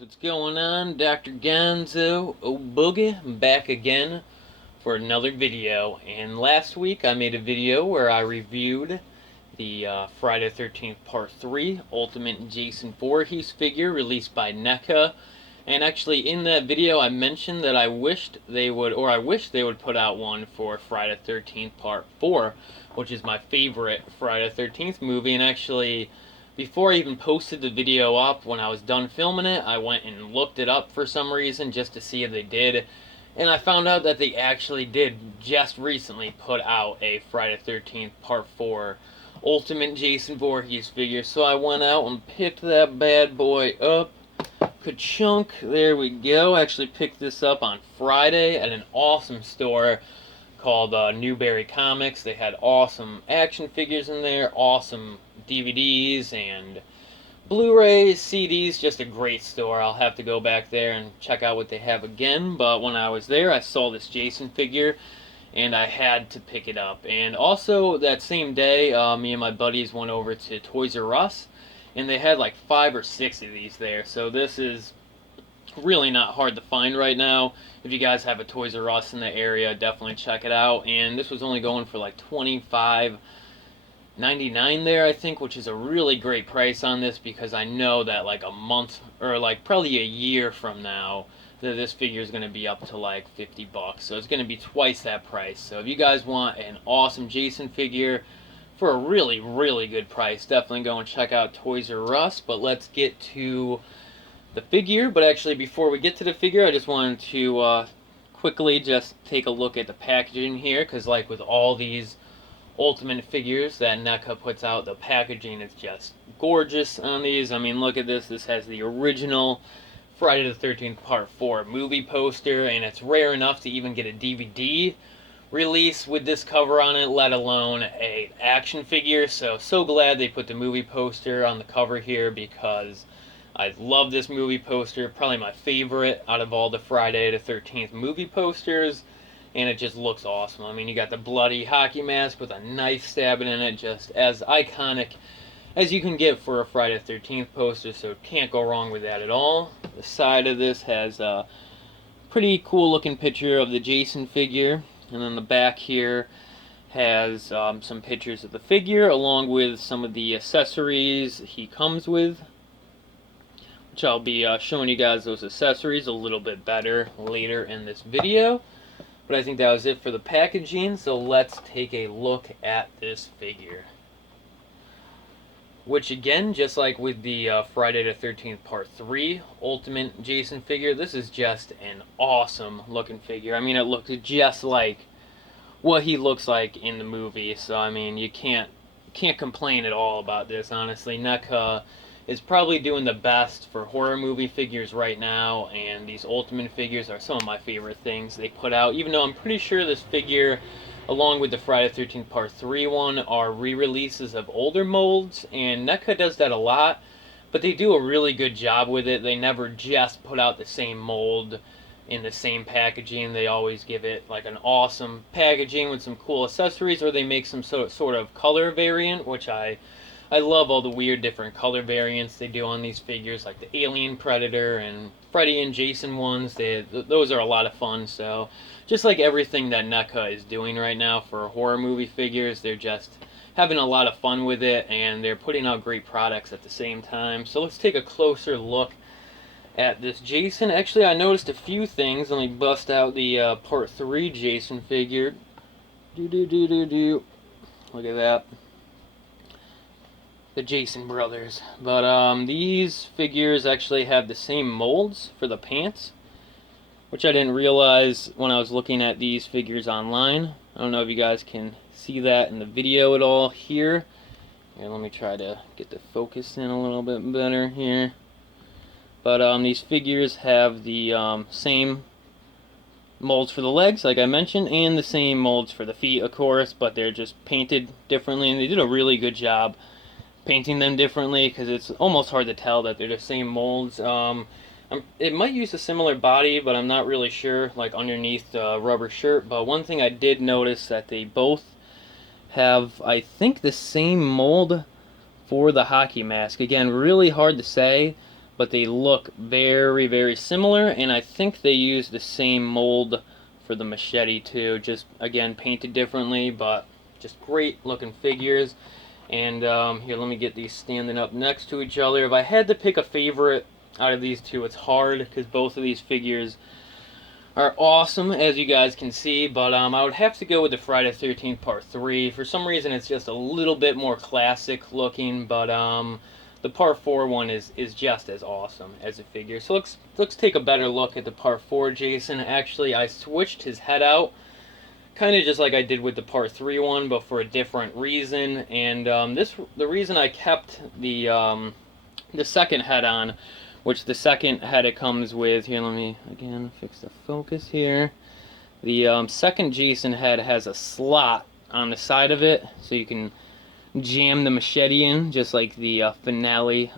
what's going on? Dr. Gonzo Boogie back again for another video. And last week I made a video where I reviewed the Friday the 13th Part 3 Ultimate Jason Voorhees figure released by NECA. And actually in that video I mentioned that I wish they would put out one for Friday the 13th Part 4, which is my favorite Friday the 13th movie. And actually, before I even posted the video up, when I was done filming it, I went and looked it up for some reason just to see if they did. And I found out that they actually did just recently put out a Friday the 13th Part 4 Ultimate Jason Voorhees figure. So I went out and picked that bad boy up. Ka-chunk, there we go. I actually picked this up on Friday at an awesome store called Newberry Comics. They had awesome action figures in there, awesome DVDs and Blu-rays, CDs, just a great store. I'll have to go back there and check out what they have again, but when I was there I saw this Jason figure and I had to pick it up. And also that same day, me and my buddies went over to Toys R Us and they had like 5 or 6 of these there, so this is really not hard to find right now. If you guys have a Toys R Us in the area, definitely check it out. And this was only going for like $25.99 there, I think, which is a really great price on this, because I know that like a month or like probably a year from now that this figure is going to be up to like 50 bucks, so it's going to be twice that price. So if you guys want an awesome Jason figure for a really good price, definitely go and check out Toys R Us. But let's get to the figure. But actually, before we get to the figure, I just wanted to quickly just take a look at the packaging here, because like with all these Ultimate figures that NECA puts out, the packaging is just gorgeous on these. I mean, look at this. This has the original Friday the 13th Part 4 movie poster, and it's rare enough to even get a DVD release with this cover on it, let alone a action figure. So glad they put the movie poster on the cover here, because I love this movie poster, probably my favorite out of all the Friday the 13th movie posters, and it just looks awesome. I mean, you got the bloody hockey mask with a knife stabbing in it, just as iconic as you can get for a Friday the 13th poster, so can't go wrong with that at all. The side of this has a pretty cool looking picture of the Jason figure, and then the back here has some pictures of the figure along with some of the accessories he comes with, which I'll be showing you guys those accessories a little bit better later in this video. But I think that was it for the packaging, so let's take a look at this figure. Which again, just like with the Friday the 13th Part 3 Ultimate Jason figure, this is just an awesome looking figure. I mean, it looks just like what he looks like in the movie, so I mean, you can't complain at all about this, honestly. NECA is probably doing the best for horror movie figures right now, and these Ultimate figures are some of my favorite things they put out, even though I'm pretty sure this figure, along with the Friday the 13th Part 3 one, are re-releases of older molds, and NECA does that a lot, but they do a really good job with it. They never just put out the same mold in the same packaging. They always give it like an awesome packaging with some cool accessories, or they make some sort of color variant, which I love all the weird different color variants they do on these figures, like the Alien Predator and Freddy and Jason ones. Those are a lot of fun. So just like everything that NECA is doing right now for horror movie figures, they're just having a lot of fun with it, and they're putting out great products at the same time. So let's take a closer look at this Jason. Actually, I noticed a few things. Let me bust out the Part 3 Jason figure. Look at that. The Jason brothers. But these figures actually have the same molds for the pants, which I didn't realize when I was looking at these figures online. I don't know if you guys can see that in the video at all here. Here, let me try to get the focus in a little bit better here. But these figures have the same molds for the legs, like I mentioned, and the same molds for the feet, of course, but they're just painted differently, and they did a really good job painting them differently, because it's almost hard to tell that they're the same molds. It might use a similar body, but I'm not really sure, like underneath the rubber shirt. But one thing I did notice, that they both have, I think, the same mold for the hockey mask. Again, really hard to say, but they look very, very similar, and I think they use the same mold for the machete too, just again painted differently, but just great looking figures. And here, let me get these standing up next to each other. If I had to pick a favorite out of these two, it's hard because both of these figures are awesome, as you guys can see, but I would have to go with the Friday the 13th Part 3. For some reason, it's just a little bit more classic looking, but the Part 4 one is just as awesome as a figure. So let's take a better look at the Part 4 Jason. Actually, I switched his head out, kind of just like I did with the Part 3 one, but for a different reason. And the reason I kept the second head on, which the second head it comes with, here, let me again fix the focus here. The second Jason head has a slot on the side of it, so you can jam the machete in, just like the finale,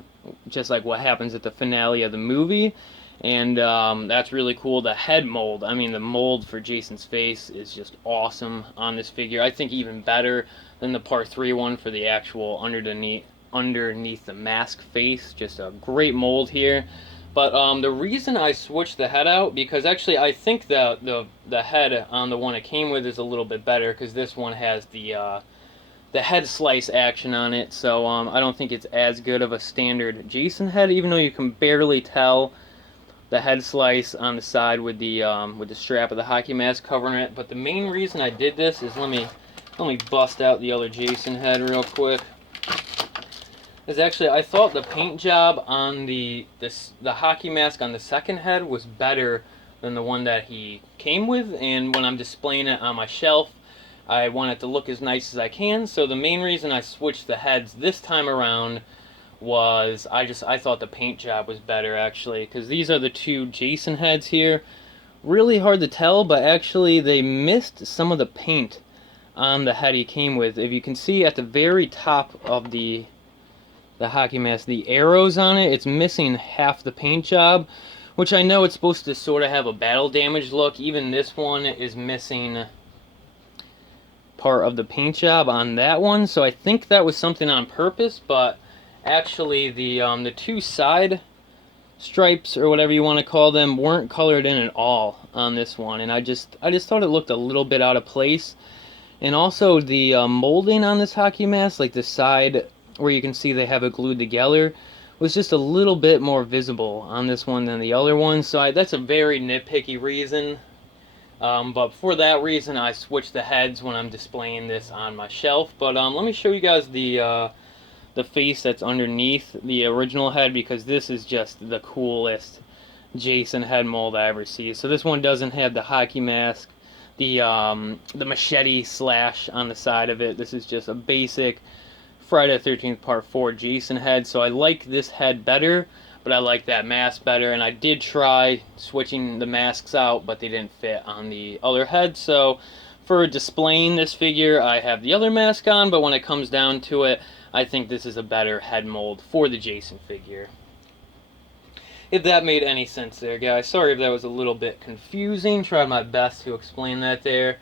just like what happens at the finale of the movie. And that's really cool. The head mold, I mean, the mold for Jason's face is just awesome on this figure. I think even better than the Part 3 one for the actual underneath the mask face. Just a great mold here. But the reason I switched the head out, because actually I think the head on the one it came with is a little bit better, because this one has the head slice action on it. So I don't think it's as good of a standard Jason head, even though you can barely tell the head slice on the side with the strap of the hockey mask covering it. But the main reason I did this is, let me bust out the other Jason head real quick. Is actually, I thought the paint job on the hockey mask on the second head was better than the one that he came with, and when I'm displaying it on my shelf, I want it to look as nice as I can. So the main reason I switched the heads this time around was I thought the paint job was better, actually, because these are the two Jason heads here. Really hard to tell, but actually they missed some of the paint on the head he came with. If you can see at the very top of the hockey mask, the arrows on it, it's missing half the paint job, which I know it's supposed to sort of have a battle damage look. Even this one is missing part of the paint job on that one, so I think that was something on purpose. But actually the two side stripes, or whatever you want to call them, weren't colored in at all on this one, and I just thought it looked a little bit out of place. And also the molding on this hockey mask, like the side where you can see they have it glued together, was just a little bit more visible on this one than the other one. So that's a very nitpicky reason. But for that reason, I switched the heads when I'm displaying this on my shelf. But let me show you guys the face that's underneath the original head, because this is just the coolest Jason head mold I ever see. So this one doesn't have the hockey mask, the machete slash on the side of it. This is just a basic Friday the 13th Part 4 Jason head. So I like this head better, but I like that mask better. And I did try switching the masks out, but they didn't fit on the other head. So for displaying this figure, I have the other mask on, but when it comes down to it, I think this is a better head mold for the Jason figure. If that made any sense there, guys. Sorry if that was a little bit confusing. Tried my best to explain that there.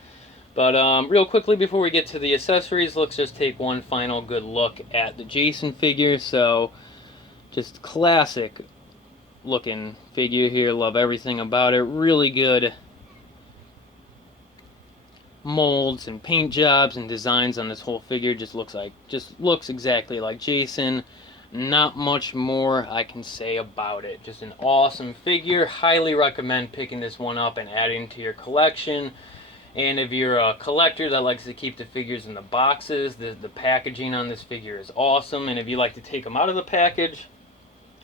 But real quickly before we get to the accessories, let's just take one final good look at the Jason figure. So, just classic looking figure here. Love everything about it. Really good molds and paint jobs and designs on this whole figure. Just looks exactly like Jason. Not much more I can say about it. Just an awesome figure. Highly recommend picking this one up and adding to your collection. And if you're a collector that likes to keep the figures in the boxes, the packaging on this figure is awesome. And if you like to take them out of the package,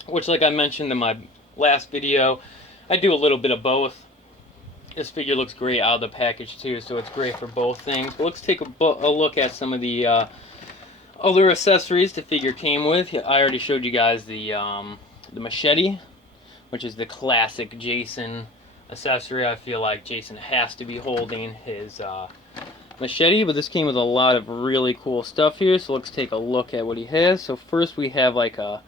which, like I mentioned in my last video, I do a little bit of both. This figure looks great out of the package too, so it's great for both things. But let's take a look at some of the other accessories the figure came with. I already showed you guys the machete, which is the classic Jason accessory. I feel like Jason has to be holding his machete, but this came with a lot of really cool stuff here. So let's take a look at what he has. So first we have like a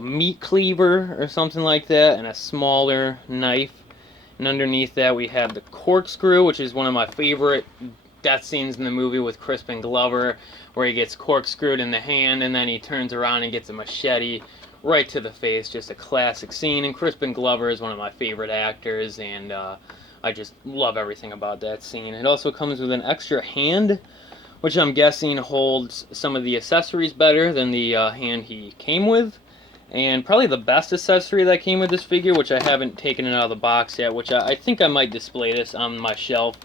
meat cleaver or something like that, and a smaller knife. And underneath that we have the corkscrew, which is one of my favorite death scenes in the movie with Crispin Glover, where he gets corkscrewed in the hand and then he turns around and gets a machete right to the face, just a classic scene. And Crispin Glover is one of my favorite actors, and I just love everything about that scene. It also comes with an extra hand, which I'm guessing holds some of the accessories better than the hand he came with. And probably the best accessory that came with this figure, which I haven't taken it out of the box yet, which I think I might display this on my shelf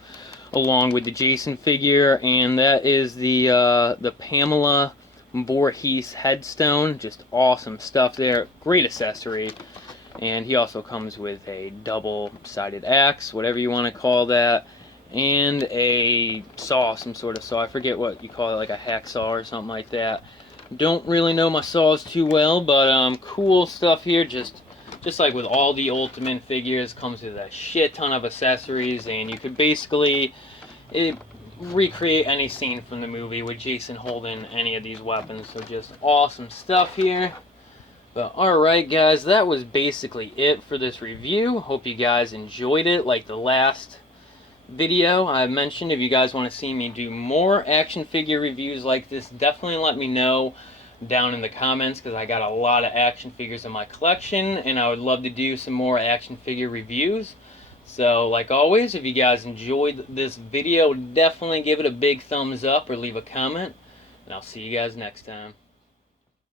along with the Jason figure, and that is the Pamela Voorhees Headstone. Just awesome stuff there. Great accessory. And he also comes with a double-sided axe, whatever you want to call that, and a saw, some sort of saw. I forget what you call it, like a hacksaw or something like that. Don't really know my saws too well, but cool stuff here. Just like with all the Ultimate figures, comes with a shit ton of accessories, and you could basically recreate any scene from the movie with Jason holding any of these weapons. So just awesome stuff here. But alright guys, that was basically it for this review. Hope you guys enjoyed it like the last video I mentioned. If you guys want to see me do more action figure reviews like this, definitely let me know down in the comments, because I got a lot of action figures in my collection and I would love to do some more action figure reviews. So like always, if you guys enjoyed this video, definitely give it a big thumbs up or leave a comment, and I'll see you guys next time.